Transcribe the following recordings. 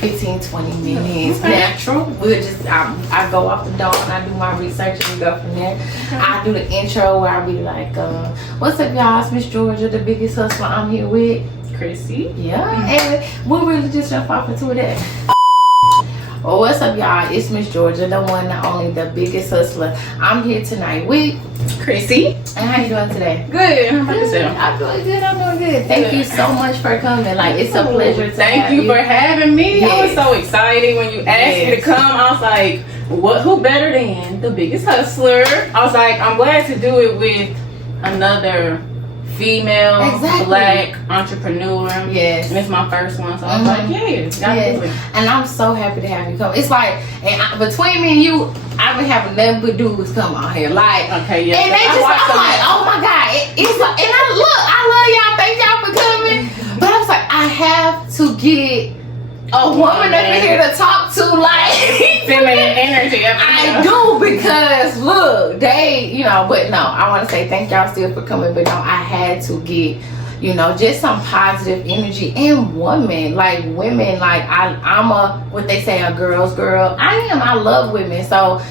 15-20 minutes. Natural. We'll just I go off the dome and I do my research and we go from there. I do the intro where I be like, what's up y'all, it's Miss Georgia, the biggest hustler. I'm here with Chrissy. Yeah, and we'll really just jump off into that. Oh, what's up y'all, it's Miss Georgia, the one, not only, the biggest hustler. I'm here tonight with Chrissy. And how you doing today? Good. How about yourself? I'm doing good. I'm doing good. Thank you so much for coming. Like, it's a pleasure to Thank you for having me. Yes. I was so excited when you asked me to come. I was like, what? Who better than the biggest hustler? I was like, I'm glad to do it with another female black entrepreneur. Yes. And it's my first one, so I was like, yes. And I'm so happy to have you come. It's like, between me and you, I've been having nothing but dudes come out here. Like, okay, yeah. And they just, I'm like, oh my God. It's like, and I love y'all. Thank y'all for coming. But I was like, I have to get a woman up in here to talk to, like feminine energy. I do, because look, they, but no, I want to say thank y'all still for coming, but no, I had to get, just some positive energy and women, like women, like I'm a, what they say, a girl's girl. I love women, so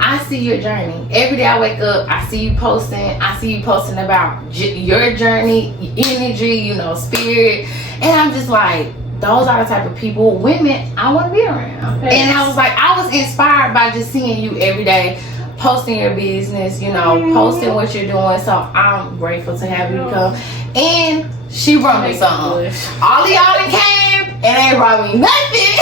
I see your journey. Every day I wake up, I see you posting. I see you posting about your journey, energy, spirit, and I'm just like, those are the type of people, women, I want to be around. Okay. And I was like, I was inspired by just seeing you every day, posting your business, posting what you're doing. So I'm grateful to have you come. And she brought me something. All of y'all that came and they brought me nothing.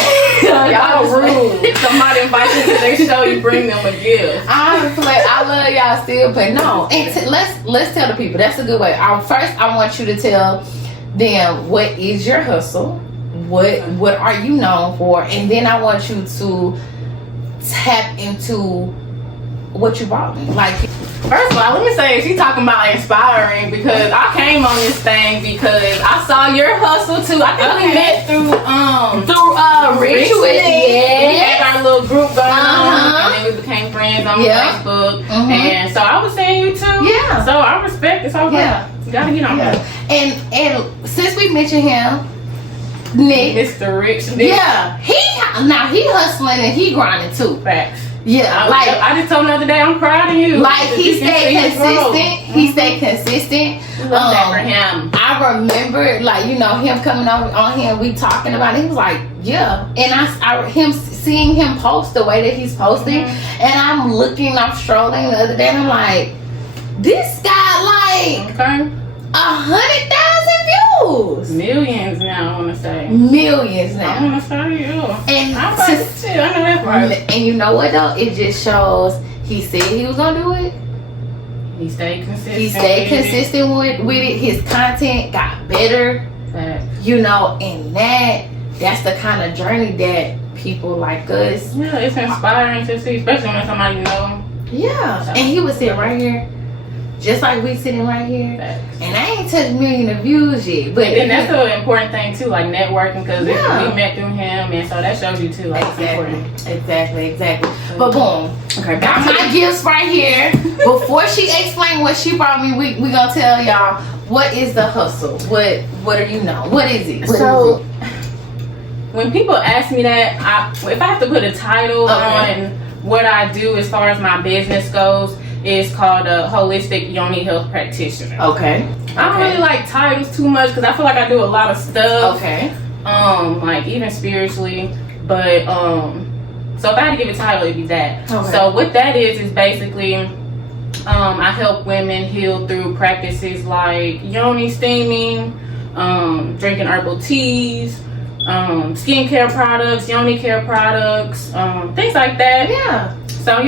Y'all rude. Somebody invites you to their show, you bring them a gift. I love y'all still, but no. And let's tell the people. That's a good way. First, I want you to tell them, what is your hustle? What are you known for? And then I want you to tap into what you brought me. Like, first of all, let me say, she's talking about inspiring, because I came on this thing because I saw your hustle too. I think we met through Ritual. Yeah. We had our little group going on, and then we became friends on Facebook. And so I was seeing you too. Yeah. So I respect it. So I was like, you gotta get on there. And since we mentioned him, Nick, Mr. Rich Nick. Yeah, he hustling and he grinding too. Facts. Yeah, I just told him the other day, I'm proud of you. Like, he stayed consistent. He stayed consistent. Love that for him. I remember, him coming on here and we talking about it. He was like, yeah. And seeing him post the way that he's posting, and I'm strolling the other day, and I'm like, this guy, okay. 100,000 views. Millions now, I want to say. Millions now. I want to say, yeah. And I know that's right. And you know what though? It just shows he said he was gonna do it. He stayed consistent. With it. His content got better. And that's the kind of journey that people like us. Yeah, it's inspiring to see, especially when somebody you know. Yeah. So. And he was sitting right here, just like we sitting right here. And I ain't touched 1 million views yet. But and that's an important thing too, like networking, because we met through him, and so that shows you too. Like, Exactly. But boom. Okay, got my gifts right here. Before she explain what she brought me, we gonna tell y'all, what is the hustle? What are you know? What is it? When people ask me that, if I have to put a title on what I do as far as my business goes, it's called a holistic Yoni Health practitioner. Okay. I don't really like titles too much, because I feel like I do a lot of stuff. Okay. Like even spiritually, but so if I had to give a title, it'd be that. Okay. So what that is basically, I help women heal through practices like yoni steaming, drinking herbal teas, skincare products, yoni care products, things like that. Yeah. So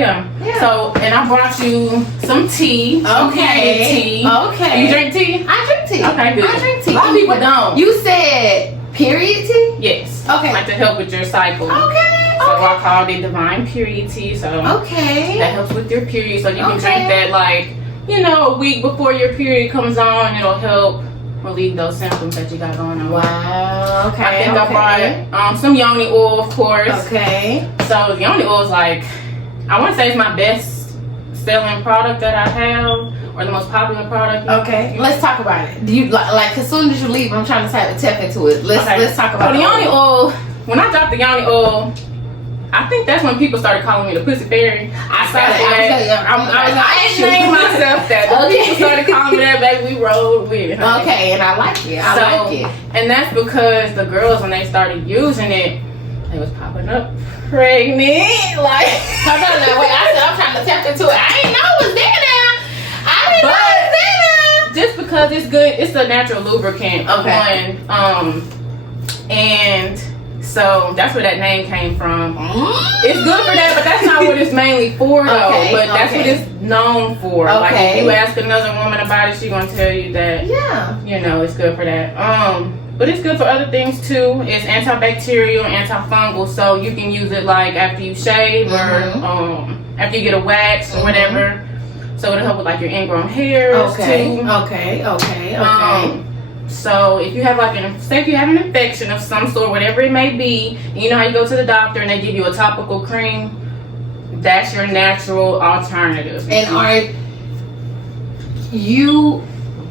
So, and I brought you some tea. Okay. You drink tea? I drink tea. Okay, good. I drink tea. A lot of people don't. You said period tea? Yes. Okay. Like to help with your cycle. Okay. So I called it divine period tea. So that helps with your period. So you can drink that a week before your period comes on. It'll help relieve those symptoms that you got going on. Wow. Okay. I think I brought some yoni oil, of course. Okay. So yoni oil is I want to say it's my best selling product that I have, or the most popular product. Okay, let's talk about it. Do you like as soon as you leave? I'm trying to tap into it. Let's talk about the yoni oil. when I dropped the Yoni oil, I think that's when people started calling me the Pussy Fairy. I ain't named myself that. People started calling me that, baby. We rolled with it. Honey. Okay, and I like it. I like it. And that's because the girls, when they started using it, they was popping up pregnant. Like, hold on now, wait. I said I'm trying to tap into it. I didn't know it was there now. I didn't know it was there now. Just because it's good, it's a natural lubricant. Okay. And so that's where that name came from. It's good for that, but that's not what it's mainly for, though. Okay, but that's what it's known for. Okay. Like if you ask another woman about it, she's gonna tell you that. Yeah. You know, it's good for that. But it's good for other things too. It's antibacterial, antifungal, so you can use it like after you shave or after you get a wax or whatever. So it'll help with like your ingrown hairs too. Okay. So if you have say if you have an infection of some sort, whatever it may be, and you know how you go to the doctor and they give you a topical cream, that's your natural alternative. And are you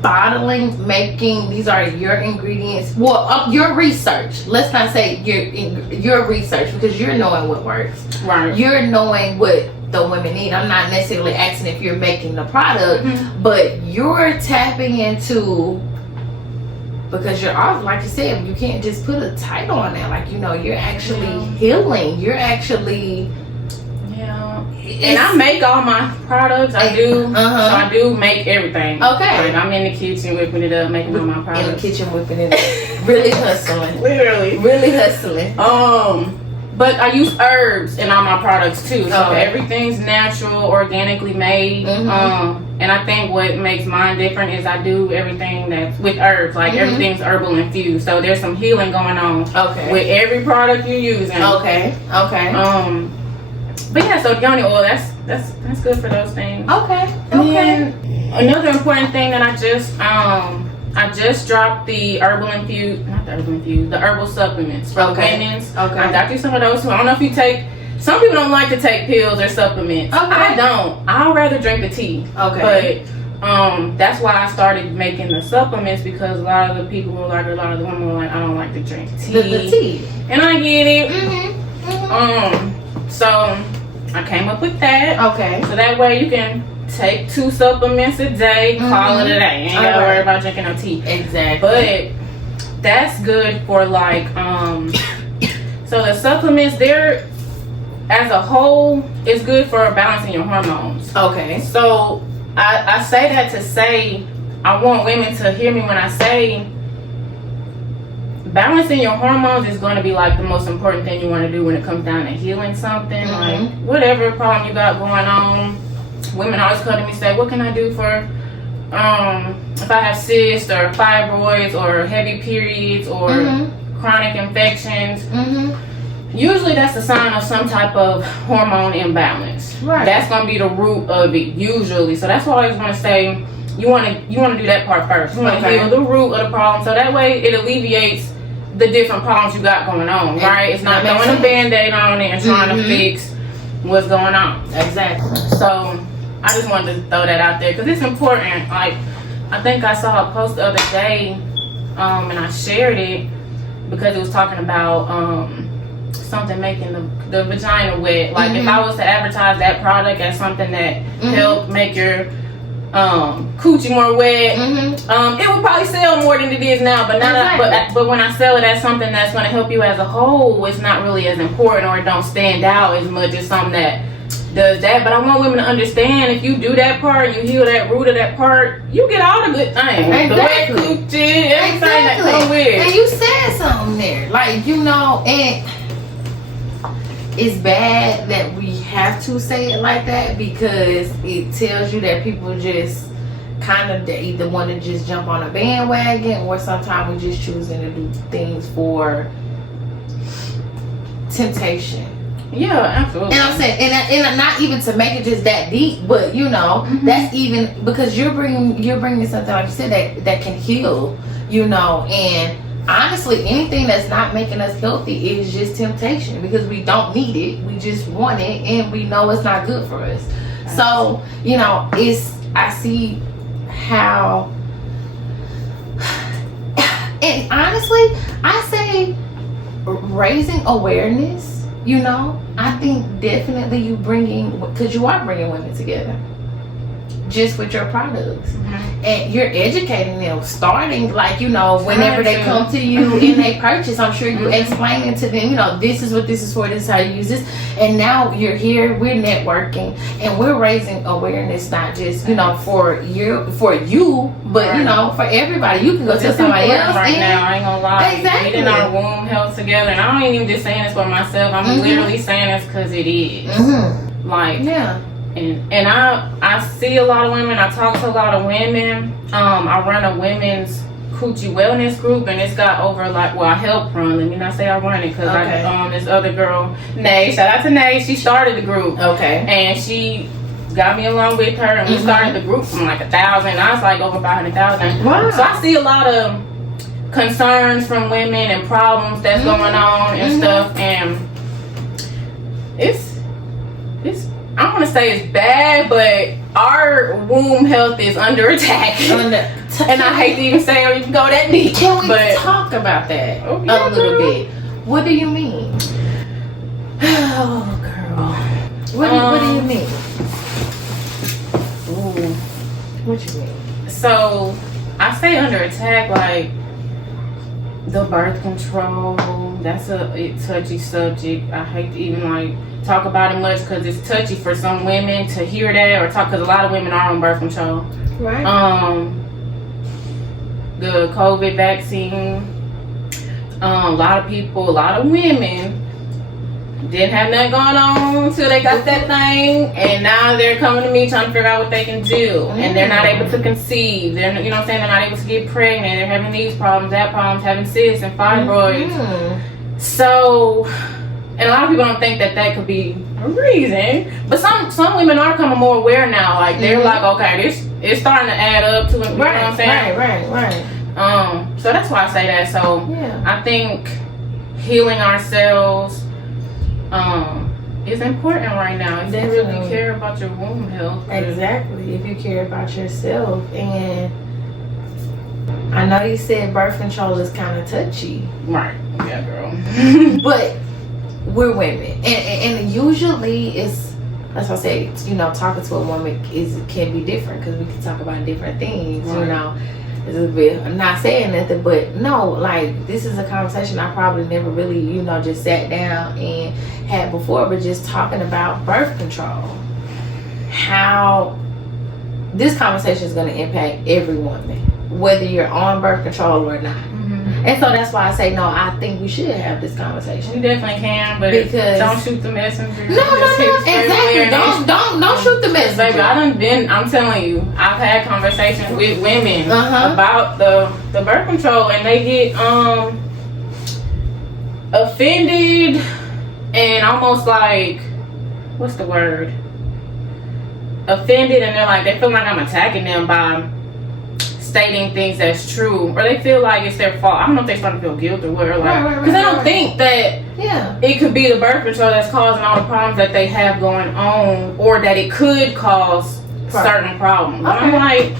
bottling, making, these are your ingredients? Well, your research. Let's not say your research, because you're knowing what works. Right. You're knowing what the women need. I'm not necessarily asking if you're making the product, but you're tapping into, because you're off, like you said, you can't just put a title on that. Like, you know, you're actually healing. You're actually, and I make all my products. I do. So I do make everything. Okay. Like I'm in the kitchen whipping it up, making all my products. In the kitchen whipping it up. Really hustling. Literally. Really hustling. But I use herbs in all my products too. So everything's natural, organically made. And I think what makes mine different is I do everything that's with herbs. Like everything's herbal infused. So there's some healing going on with every product you're using. Okay. But yeah, so Yoni oil, that's good for those things. Okay. And then another important thing that I just dropped the the herbal supplements for women's. I got you some of those too. I don't know if you take. Some people don't like to take pills or supplements. I don't. I'd rather drink the tea. But that's why I started making the supplements, because a lot of the people were like, a lot of the women were like, I don't like to drink tea. The tea. And I get it. So I came up with that. So that way you can take 2 supplements a day, call it a day. Ain't gotta worry about drinking no tea. Exactly. But that's good for like, so the supplements, they're, as a whole, it's good for balancing your hormones. So I say that to say, I want women to hear me when I say balancing your hormones is going to be like the most important thing you want to do when it comes down to healing something. Like whatever problem you got going on, women always come to me and say, what can I do for if I have cysts or fibroids or heavy periods or chronic infections? Usually that's a sign of some type of hormone imbalance. That's going to be the root of it usually. So that's why I always want to say, you want to do that part first. You want to heal the root of the problem, so that way it alleviates the different problems you got going on, right? It's not throwing a band-aid on it and trying to fix what's going on. So I just wanted to throw that out there because it's important. Like, I think I saw a post the other day, and I shared it because it was talking about something making the vagina wet. Like if I was to advertise that product as something that helped make your coochie more wet, it would probably sell more than it is now. But but when I sell it as something that's going to help you as a whole, it's not really as important, or it don't stand out as much as something that does that. But I want women to understand, if you do that part, you heal that root of that part, you get all the good things. The wet coochie, everything that comes with it. And you said something there, like, you know, and it's bad that we have to say it like that, because it tells you that people just kind of, they either want to just jump on a bandwagon, or sometimes we're just choosing to do things for temptation. Yeah, absolutely. And I'm saying, and not even to make it just that deep, but you know, that's even because you're bringing something, like you said, that can heal, you know. And honestly, anything that's not making us healthy is just temptation, because we don't need it, we just want it, and we know it's not good for us. So, you know, I see how, and honestly, I say raising awareness, you know, I think definitely you bringing, because you are bringing women together just with your products. And you're educating them, starting like, you know, whenever they come to you and they purchase, I'm sure you explaining to them, you know, this is what this is for, this is how you use this. And now you're here, we're networking, and we're raising awareness, not just, you know, for you, but you know, for everybody. You can go tell somebody else right now, I ain't gonna lie. Exactly. Getting our womb health together, and I ain't even just saying this for myself, I'm literally saying this because it is. Like, yeah. And I see a lot of women, I talk to a lot of women. I run a women's coochie wellness group, and it's got over like, well, I help run, let me not say I run it, because this other girl, Nay, shout out to Nay, she started the group. And she got me along with her, and we started the group from like 1,000. I was like over 500,000. Wow. So I see a lot of concerns from women and problems that's going on and stuff, and it's I don't want to say it's bad, but our womb health is under attack. And I hate to even say or even go that deep. Can we talk about that a little bit? What do you mean? Oh, girl. What do you mean? Ooh. What you mean? So, I say under attack, like the birth control. That's a touchy subject. I hate to even like talk about it much because it's touchy for some women to hear that or talk, because a lot of women are on birth control. Right. The COVID vaccine, a lot of people, a lot of women didn't have nothing going on until they got that thing, and now they're coming to me trying to figure out what they can do, and they're not able to conceive. They're, you know what I'm saying, they're not able to get pregnant. They're having these problems, that problems, having cysts and fibroids. So, and a lot of people don't think that could be a reason, but some women are becoming more aware now. Like they're like, okay, this it's starting to add up to it. You know what I'm saying? Right. So that's why I say that. So I think healing ourselves is important right now. If you really care about your womb health. Exactly. If you care about yourself. And I know you said birth control is kind of touchy. Right. Yeah, girl. But we're women, and usually that's why I say, you know, talking to a woman can be different, because we can talk about different things. You know, it's a bit, I'm not saying nothing, but no, like this is a conversation I probably never really, you know, just sat down and had before, but just talking about birth control, how this conversation is going to impact every woman, whether you're on birth control or not. And so that's why I say, no, I think we should have this conversation. We definitely can, but because don't shoot the messenger. No, exactly. Don't shoot the messenger. Baby, I'm telling you, I've had conversations with women about the birth control, and they get offended and almost like, what's the word? Offended, and they're like, they feel like I'm attacking them by stating things that's true, or they feel like it's their fault. I don't know if they start to feel guilt or whatever, like, because I don't think that it could be the birth control that's causing all the problems that they have going on, or that it could cause certain problems. I'm like,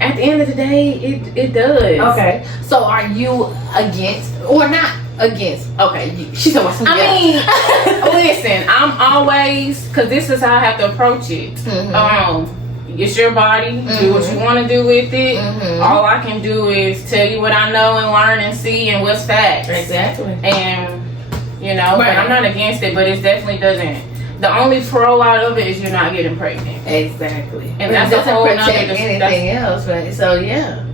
at the end of the day, it does. Okay, so are you against or not against? Okay, she said what's listen, I'm always, because this is how I have to approach it. It's your body. Do what you want to do with it. All I can do is tell you what I know and learn and see and what's facts. Exactly. And, you know, but I'm not against it, but it definitely doesn't. The only pro out of it is you're not getting pregnant. Exactly. And that's a whole nother anything else, right? So, yeah.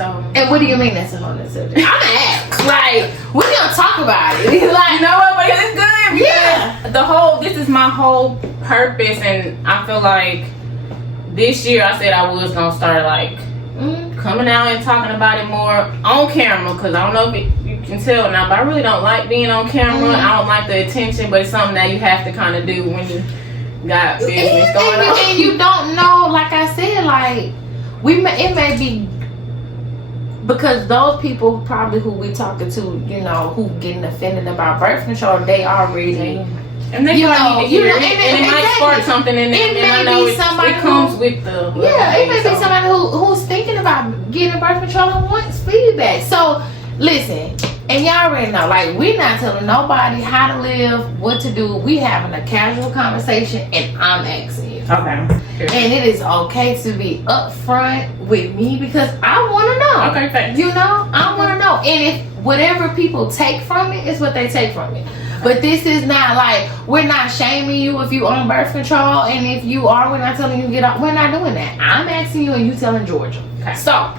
And what do you mean that's a whole nother subject? I'm gonna ask. Like, we're gonna talk about it. Like, you know what? Because it's good. Yeah. This is my whole purpose, and I feel like this year I said I was gonna start like coming out and talking about it more on camera, because I don't know if you can tell now, but I really don't like being on camera. I don't like the attention, but it's something that you have to kind of do when you got business going on. And you don't know, like I said, like it may be. Because those people probably who we talking to, you know, who getting offended about birth control, they already, and they probably need to hear it, and it might spark something in them. And I know it comes with the it may be somebody who's thinking about getting birth control and wants feedback. So listen, And y'all already know, like, we're not telling nobody how to live, what to do. We having a casual conversation, and I'm asking you. Okay. Sure. And it is okay to be upfront with me because I want to know. Okay, thanks. You know, I want to know. And if whatever people take from it is what they take from it. But this is not like, we're not shaming you if you on birth control, and if you are, we're not telling you to get off. We're not doing that. I'm asking you and you telling Georgia. Okay. So,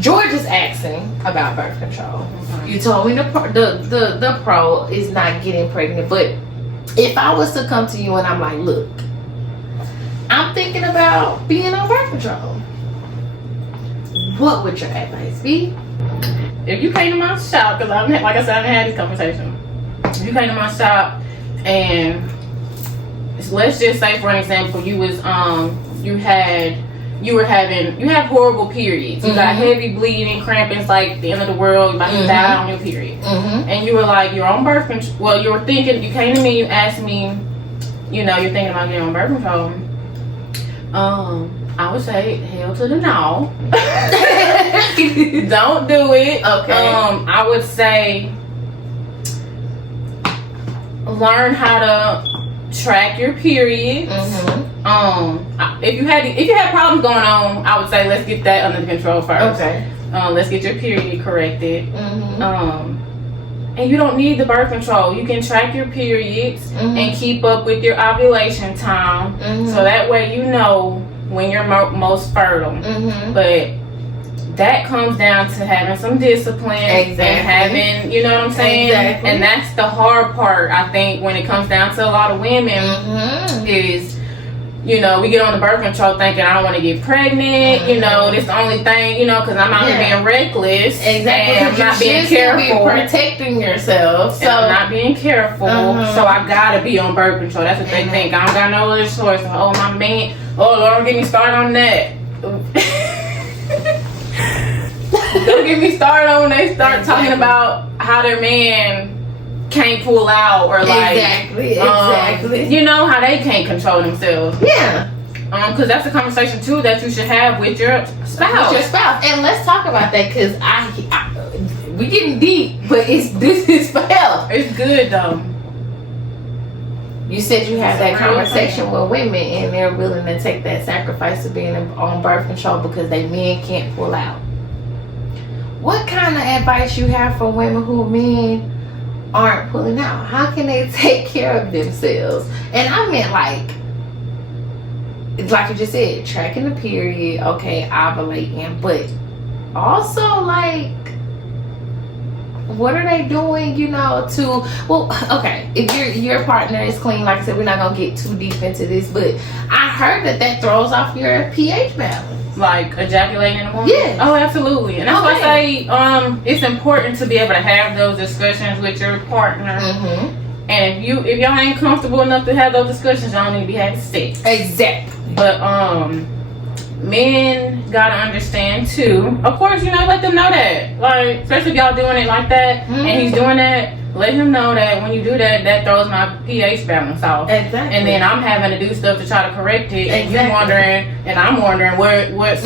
Georgia's asking about birth control. Mm-hmm. You told me the pro is not getting pregnant, but if I was to come to you and I'm like, look, I'm thinking about being on birth control, what would your advice be? If you came to my shop, because like I said, I haven't had this conversation. If you came to my shop and let's just say, for an example, you have horrible periods. You got heavy bleeding, cramping, it's like the end of the world. You about to die on your period, and you were like, you're on birth control. Well, you were thinking. You came to me. You asked me. You know, you're thinking about getting on birth control. I would say hell to the no. Don't do it. Okay. I would say learn how to track your periods. If you had problems going on, I would say let's get that under control first. Okay. Let's get your period corrected. And you don't need the birth control. You can track your periods and keep up with your ovulation time, so that way you know when you're most fertile. But that comes down to having some discipline and having, you know what I'm saying? Exactly. And that's the hard part, I think, when it comes down to a lot of women is, you know, we get on the birth control thinking, I don't want to get pregnant, you know, this the only thing, you know, because I'm out here being reckless. Exactly. And I'm not being careful. Be protecting yourself. So I'm not being careful. So I gotta be on birth control. That's what they think. I don't got no other choice. Oh, my man. Oh, Lord, don't get me started on that. Don't get me started on when they start talking about how their man can't pull out, or like exactly. You know, how they can't control themselves. Yeah. Because that's a conversation too that you should have with your spouse. And let's talk about that, because we getting deep, but this is for health. It's good though. You said you had that conversation with women and they're willing to take that sacrifice of being on birth control because they men can't pull out. What kind of advice you have for women who men aren't pulling out? How can they take care of themselves? And I meant like you just said, tracking the period, okay, ovulating, but also like, what are they doing, you know, okay, if your partner is clean, like I said, we're not gonna get too deep into this, but I heard that throws off your pH balance. Like ejaculating in the morning? Yeah. Oh, absolutely. And that's why I say it's important to be able to have those discussions with your partner. And if y'all ain't comfortable enough to have those discussions, y'all need to be having sex. Exactly. But men gotta understand too. Of course, you know, let them know that. Like, especially if y'all doing it like that, and he's doing that, let him know that when you do that, that throws my pH balance off. Exactly. And then I'm having to do stuff to try to correct it. And you wondering, and I'm wondering what's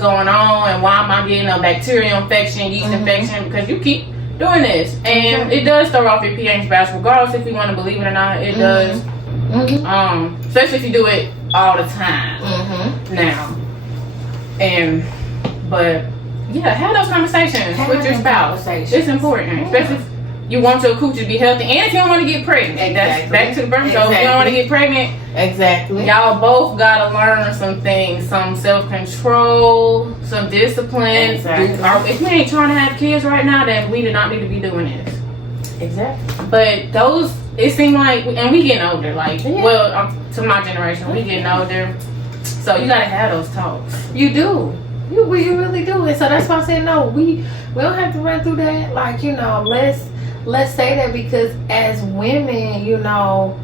going on, and why am I getting a bacterial infection, yeast infection, because you keep doing this. And it does throw off your pH balance, regardless if you want to believe it or not. It does. Especially if you do it all the time. Now. But yeah, have those conversations with your spouse. It's important, especially if you want your coochie to be healthy, and if you don't want to get pregnant. That's back to the birth control. If you don't want to get pregnant, y'all both gotta learn some things, some self-control, some discipline. If we ain't trying to have kids right now, then we do not need to be doing this. But those, it seems like, and we getting older. Like, well, to my generation, we getting older. So you gotta have those talks. You do. You really do. And so that's why I said no. We don't have to run through that. Like, you know, let's say that, because as women, you know,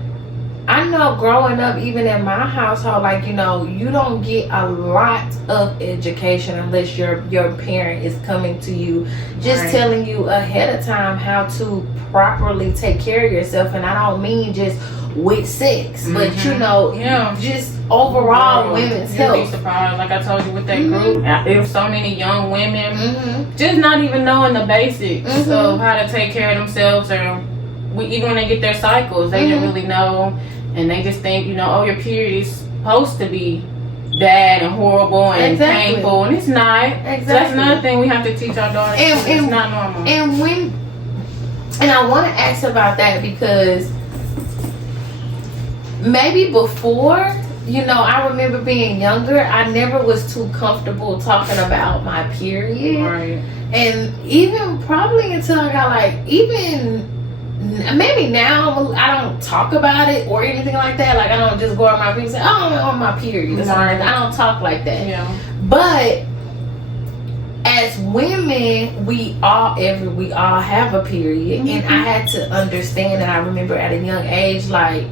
I know growing up, even in my household, like, you know, you don't get a lot of education unless your parent is coming to you, just telling you ahead of time how to properly take care of yourself. And I don't mean just with sex, but you know, just overall women's health. You'd be surprised, like I told you with that group, there's so many young women just not even knowing the basics of how to take care of themselves, or even when they get their cycles, they didn't really know. And they just think, you know, oh, your period is supposed to be bad and horrible and painful, and it's not. So that's another thing we have to teach our daughters. It's not normal. And I want to ask about that, because maybe before, you know, I remember being younger, I never was too comfortable talking about my period. Right. And even probably until I got like, even maybe now I don't talk about it or anything like that. Like, I don't just go on my period and say, oh, I'm on my period or something like that. I don't talk like that. Yeah. But as women, we all have a period, and I had to understand, and I remember at a young age, like,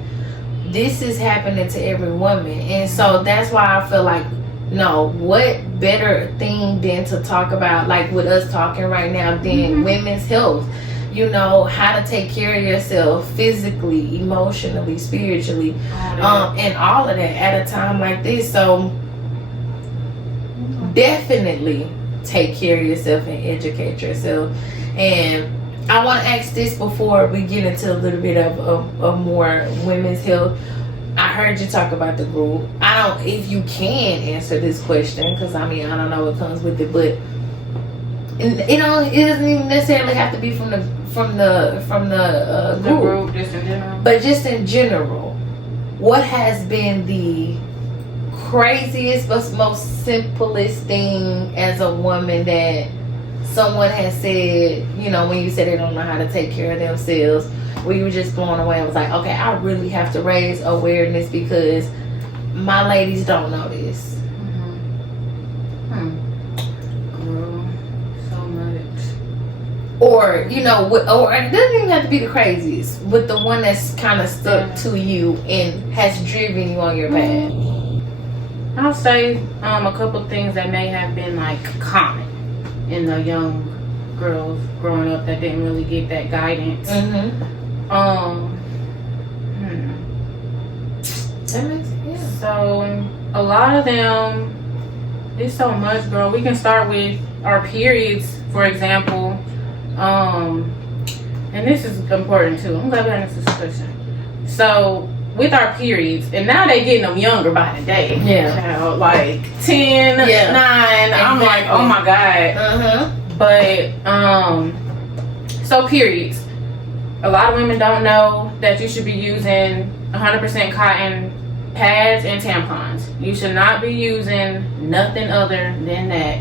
this is happening to every woman. And so that's why I feel like, no, what better thing than to talk about, like with us talking right now, than women's health. You know, how to take care of yourself physically, emotionally, spiritually, and all of that at a time like this. So definitely take care of yourself and educate yourself. And I want to ask this before we get into a little bit of more women's health. I heard you talk about the group. I don't, if you can answer this question, because I mean, I don't know what comes with it, but you know, it doesn't even necessarily have to be from the group, just in general. But just in general, what has been the craziest but most simplest thing as a woman that someone has said, you know, when you said they don't know how to take care of themselves, where you were just blown away and was like, okay, I really have to raise awareness because my ladies don't know this? Or, you know, or it doesn't even have to be the craziest, but the one that's kind of stuck to you and has driven you on your path. I'll say a couple of things that may have been like common in the young girls growing up that didn't really get that guidance. That makes sense. So a lot of them, it's so much, girl. We can start with our periods, for example. And this is important too. I'm glad we're having this discussion. So with our periods, and now they getting them younger by the day. Yeah. Like 10, 9. Exactly. I'm like, oh my God. But so periods. A lot of women don't know that you should be using 100% cotton pads and tampons. You should not be using nothing other than that.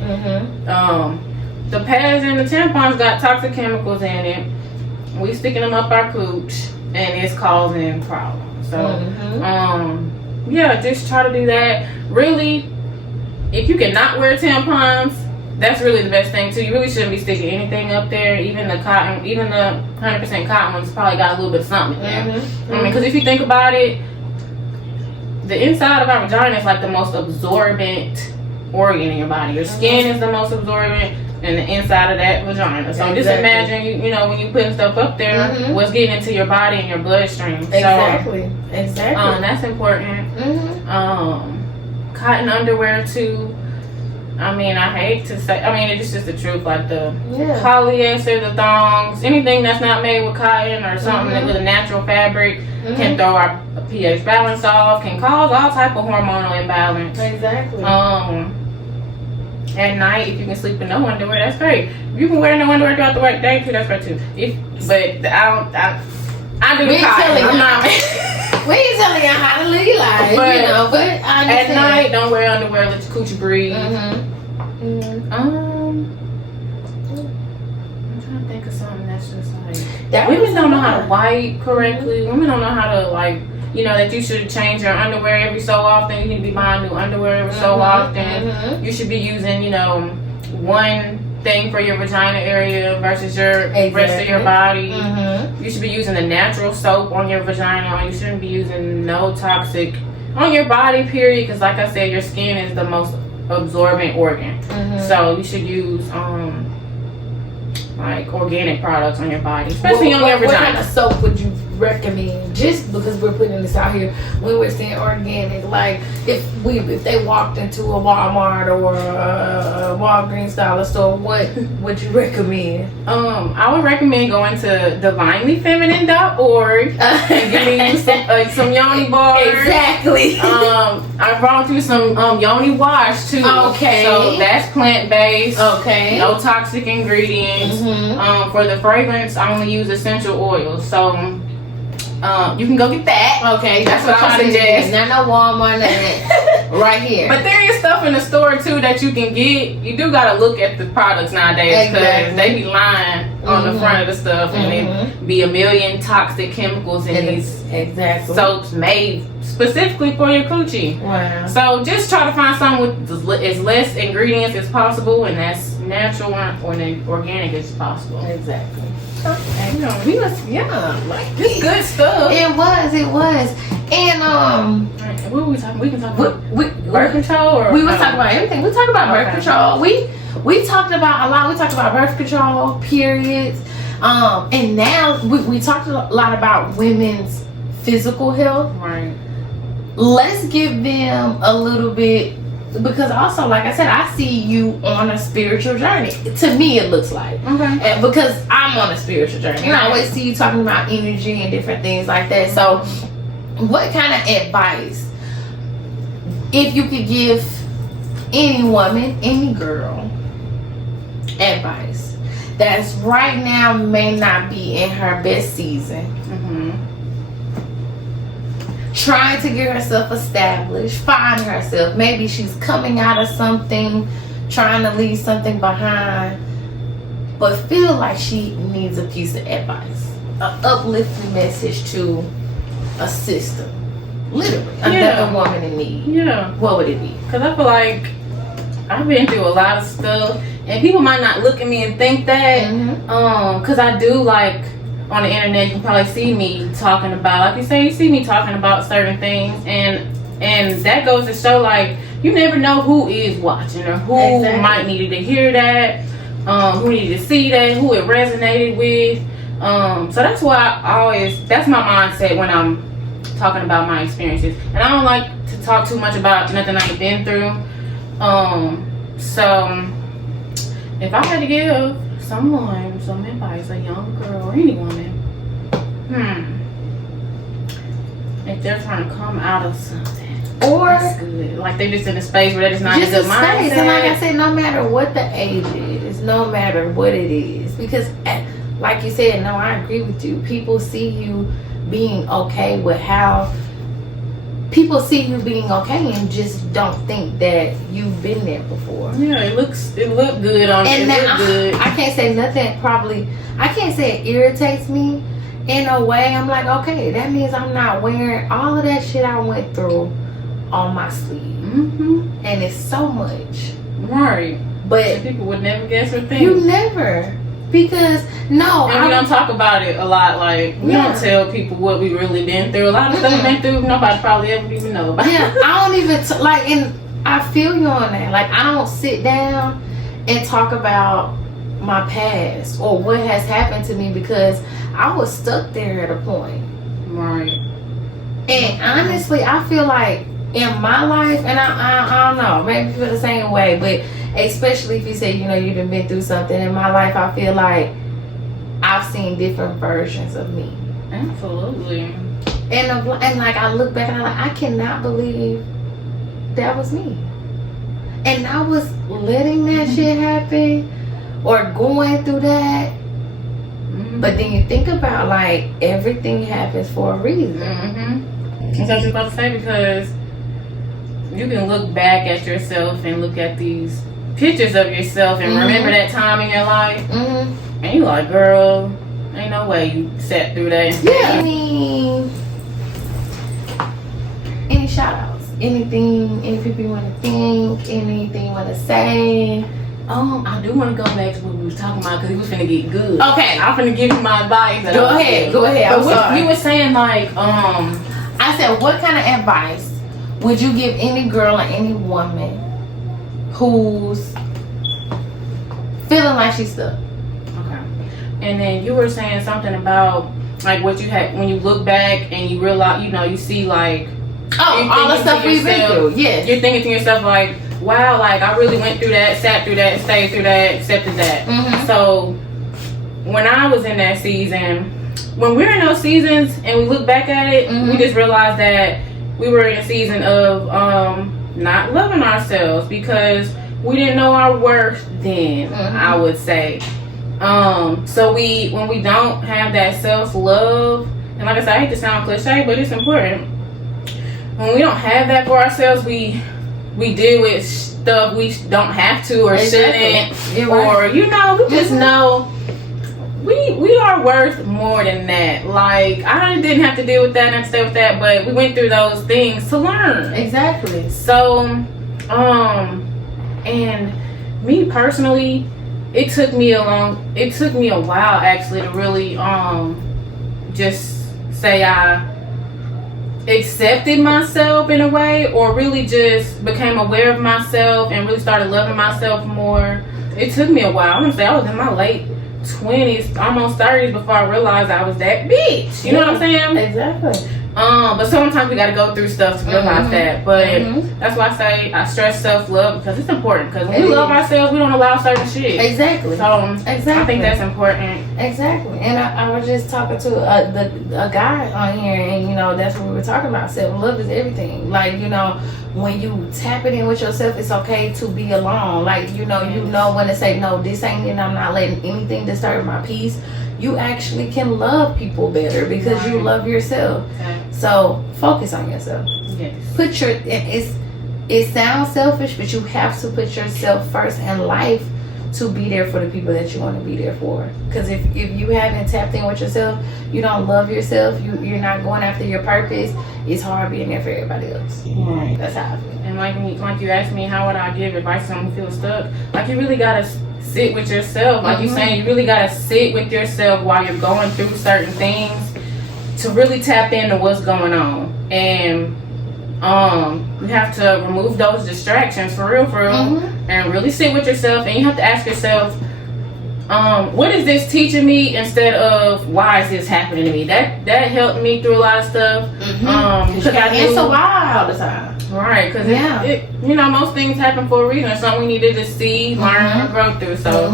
The pads and the tampons got toxic chemicals in it. We sticking them up our cooch, and it's causing problems. So, yeah, just try to do that. Really, if you cannot wear tampons, that's really the best thing too. You really shouldn't be sticking anything up there. Even the cotton, even the 100% cotton ones probably got a little bit of something in there. I mean, because if you think about it, the inside of our vagina is like the most absorbent organ in your body. Your skin is the most absorbent, and the inside of that vagina. So just imagine, you know, when you putting stuff up there, what's getting into your body and your bloodstream. Exactly. That's important. Cotton underwear too. I mean, I hate to say, I mean, it's just the truth. Like the polyester, the thongs, anything that's not made with cotton or something with a natural fabric can throw our pH balance off, can cause all type of hormonal imbalance. Exactly. At night, if you can sleep in no underwear, that's great. If you can wear no underwear throughout the day too, that's great too. But I do cotton. I'm not. We ain't telling you how to live your life, but, you know, but I understand. At night, don't wear underwear, let your coochie breathe. I'm trying to think of something that's just like, women don't know how to wipe correctly. Women don't know how to, like, you know, that you should change your underwear every so often. You need to be buying new underwear every so often. You should be using, you know, one thing for your vagina area versus your rest of your body. You should be using a natural soap on your vagina. You shouldn't be using no toxic on your body, period, because like I said, your skin is the most absorbent organ. So you should use like organic products on your body, especially on your vagina. What kind of soap would you recommend? Just because we're putting this out here, when we're saying organic, like if they walked into a Walmart or a Walgreens dollar store, what would you recommend? I would recommend going to divinelyfeminine.org and getting you some Yoni bars. Exactly. I brought you some Yoni wash too. Okay. So that's plant-based. Okay. No toxic ingredients. For the fragrance, I only use essential oils. So you can go get that. Okay, that's what I suggest. Not no Walmart, right here. But there is stuff in the store too that you can get. You do gotta look at the products nowadays because they be lying on the front of the stuff, and it be a million toxic chemicals in these soaps made specifically for your coochie. Wow. So just try to find something with as less ingredients as possible, and that's natural or organic as possible. Exactly. You know, we was like it's good stuff. It was. And what were we talking? We can talk about birth control, or we was talking about everything. We talked about birth control. We talked about a lot. We talked about birth control, periods, and now we talked a lot about women's physical health. Right. Let's give them a little bit. Because also, like I said, I see you on a spiritual journey. To me, it looks like. And because I'm on a spiritual journey. And I always see you talking about energy and different things like that. So, what kind of advice, if you could give any woman, any girl, advice that's right now may not be in her best season, trying to get herself established, find herself. Maybe she's coming out of something, trying to leave something behind, but feel like she needs a piece of advice, an uplifting message to a sister, literally, another woman in need. Yeah. What would it be? Because I feel like I've been through a lot of stuff, and people might not look at me and think that, because I do like. On the internet, you can probably see me talking about, like you say, you see me talking about certain things, and that goes to show, like, you never know who is watching or who might need to hear that, who needed to see that, who it resonated with. So that's why that's my mindset when I'm talking about my experiences. And I don't like to talk too much about nothing I've been through. So if I had to give someone some advice, a young girl or any woman, if they're trying to come out of something, or that's good, like they're just in a space where they're just not in a good mindset. And like I said, no matter what the age is, no matter what it is, because like you said, no, I agree with you. People see you being okay with how people see you being okay and just don't think that you've been there before. Yeah, it looked good on you. I can't say nothing I can't say it irritates me in a way. I'm like, okay, that means I'm not wearing all of that shit I went through on my sleeve. And it's so much. Right. But people would never guess or think. You never. Because we don't talk about it a lot. Like we don't tell people what we really been through. A lot of stuff we've been through, nobody probably ever even know about. I don't even and I feel you on that. Like I don't sit down and talk about my past or what has happened to me because I was stuck there at a point. Right. And honestly, I feel like in my life, and I don't know, maybe you feel the same way, but especially if you say, you've been through something in my life, I feel like I've seen different versions of me. Absolutely. And like I look back and I'm like, I cannot believe that was me. And I was letting that shit happen or going through that. But then you think about like everything happens for a reason. That's what I was about to say, because you can look back at yourself and look at these pictures of yourself and remember that time in your life, and you like, girl, ain't no way you sat through that. Any shout outs, any people you want to thank, anything you want to say, I do want to go back to what we was talking about because he was finna get good. Okay. I'm finna give you my advice. Go ahead. I'm sorry. You were saying like, I said, what kind of advice would you give any girl or any woman who's feeling like she's stuck? Okay. And then you were saying something about like what you had when you look back and you realize, you know, you see like all the stuff we've been through. Yes. You're thinking to yourself like, wow, like I really went through that, sat through that, stayed through that, accepted that. Mm-hmm. So when I was in that season, when we're in those seasons and we look back at it, we just realized that we were in a season of not loving ourselves because we didn't know our worth then, I would say. So when we don't have that self-love, and like I said, I hate to sound cliche, but it's important. When we don't have that for ourselves, we deal with stuff we don't have to or shouldn't, or we just know we are worth more than that. Like I didn't have to deal with that and have to stay with that, but we went through those things to learn. Exactly. So, and me personally, it took me a while actually to really just say I accepted myself in a way, or really just became aware of myself and really started loving myself more. It took me a while. I'm gonna say I was in my late 20s, almost 30s before I realized I was that bitch. You know what I'm saying? Exactly. But sometimes we gotta go through stuff to realize that. But that's why I say I stress self-love because it's important. Because when we love ourselves, we don't allow certain shit. Exactly. So I think that's important. Exactly. And I was just talking to a guy on here, and that's what we were talking about. Self-love is everything. Like when you tap it in with yourself, it's okay to be alone. Like you know when to say no, this ain't it. I'm not letting anything disturb my peace. You actually can love people better because you love yourself. Okay. So focus on yourself. Yes. It sounds selfish, but you have to put yourself first in life to be there for the people that you want to be there for. Because if you haven't tapped in with yourself, you don't love yourself, you're not going after your purpose, it's hard being there for everybody else. Right. That's how I feel. And like you asked me, how would I give advice to someone who feels stuck? Like you really gotta sit with yourself. Like you're saying, you really gotta sit with yourself while you're going through certain things to really tap into what's going on. And you have to remove those distractions for real, and really sit with yourself. And you have to ask yourself, what is this teaching me instead of why is this happening to me? That helped me through a lot of stuff. Because it's a why all the time. Right, because most things happen for a reason. Something we needed to see, learn, and grow through. So,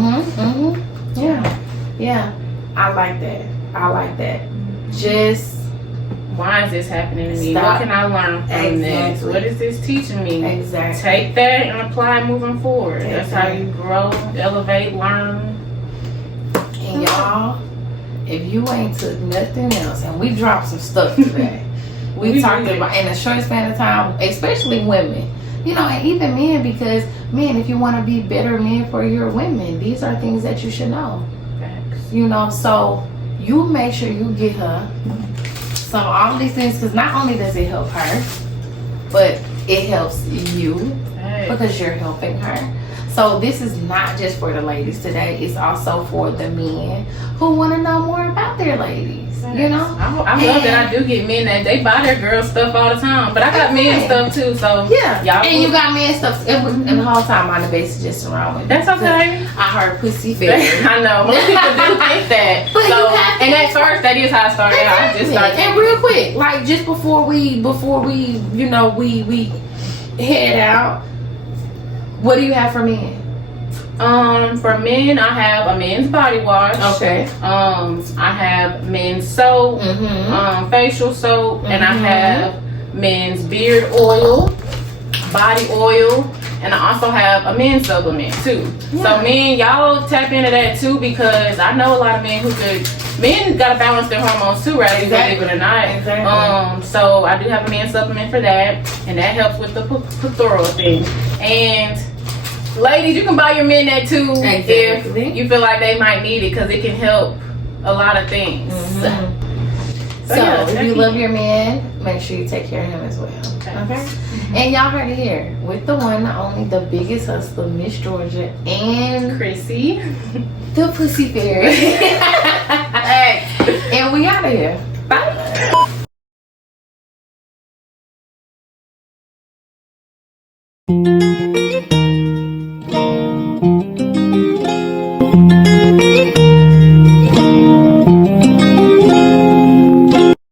yeah, I like that. Just why is this happening to me? What can I learn from this? What is this teaching me? Exactly. Take that and apply it moving forward. That's how you grow, elevate, learn. And y'all, if you ain't took nothing else, and we dropped some stuff today. We talked about in a short span of time, especially women, and even men, because men, if you want to be better men for your women, these are things that you should know. Facts. So you make sure you get her all of these things, because not only does it help her, but it helps you because you're helping her. So this is not just for the ladies today, it's also for the men who want to know more about their ladies. I love that I do get men that they buy their girl stuff all the time, but I got men stuff too. So y'all you got men stuff, and the whole time on the base just around with. That's okay. I heard pussy fair. I know most people do think that. But and at first that is how I started. I just started. And real quick, like just before we we head out, what do you have for men? For men, I have a men's body wash. Okay. I have men's soap, facial soap, and I have men's beard oil, body oil, and I also have a men's supplement too. Yeah. So men, y'all tap into that too, because I know a lot of men men gotta balance their hormones too, right? Believe it or not. Exactly. So I do have a men's supplement for that, and that helps with the plethora thing. And ladies, you can buy your men that too if you feel like they might need it, because it can help a lot of things. So if you love your man, make sure you take care of him as well. Okay. And y'all heard it here with the one, the only, the biggest hustler, Miss Georgia and Chrissy, the Pussy Fairy. And we out of here.